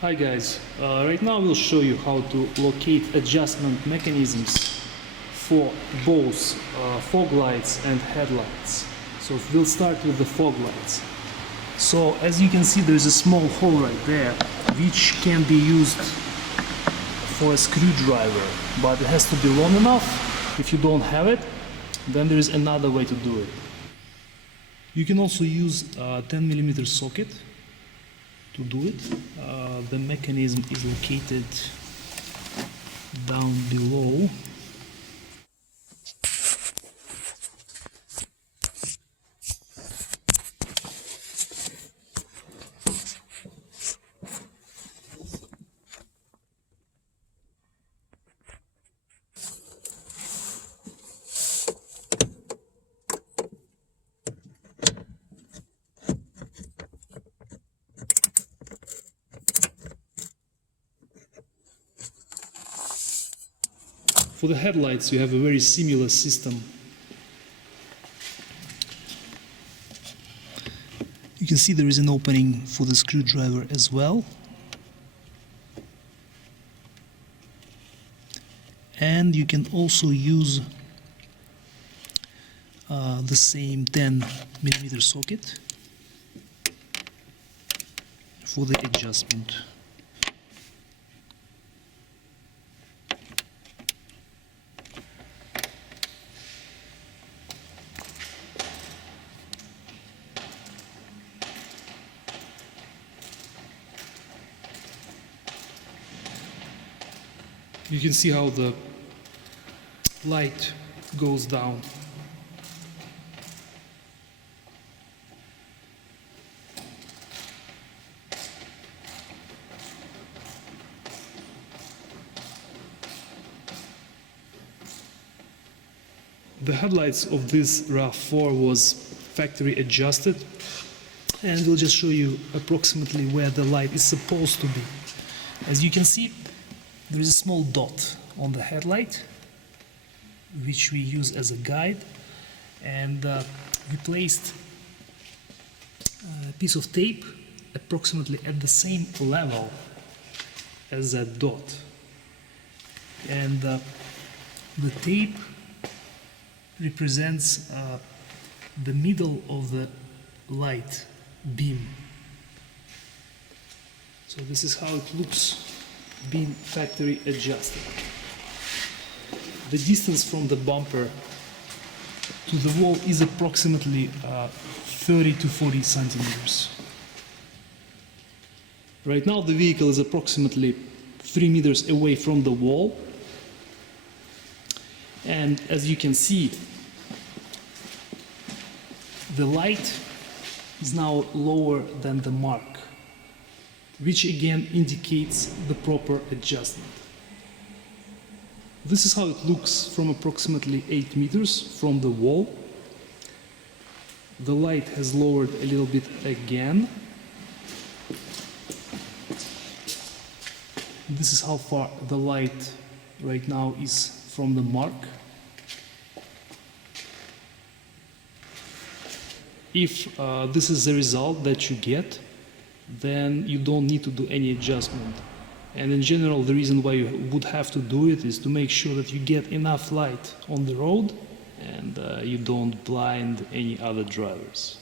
Hi guys, right now we'll show you how to locate adjustment mechanisms for both fog lights and headlights. So we'll start with the fog lights. So as you can see, there is a small hole right there which can be used for a screwdriver, but it has to be long enough. If you don't have it, then there is another way to do it. You can also use a 10mm socket to do it. The mechanism is located down below. For the headlights, you have a very similar system. You can see there is an opening for the screwdriver as well. And you can also use the same 10mm socket for the adjustment. You can see how the light goes down. The headlights of this RAV4 was factory adjusted, and we'll just show you approximately where the light is supposed to be. As you can see, there is a small dot on the headlight, which we use as a guide, and we placed a piece of tape approximately at the same level as that dot. And the tape represents the middle of the light beam. So this is how it looks being factory adjusted. The distance from the bumper to the wall is approximately 30 to 40 centimeters. Right now the vehicle is approximately 3 meters away from the wall, and as you can see, the light is now lower than the mark, which again indicates the proper adjustment. This is how it looks from approximately 8 meters from the wall. The light has lowered a little bit again. This is how far the light right now is from the mark. If this is the result that you get, then you don't need to do any adjustment. And in general, the reason why you would have to do it is to make sure that you get enough light on the road and you don't blind any other drivers.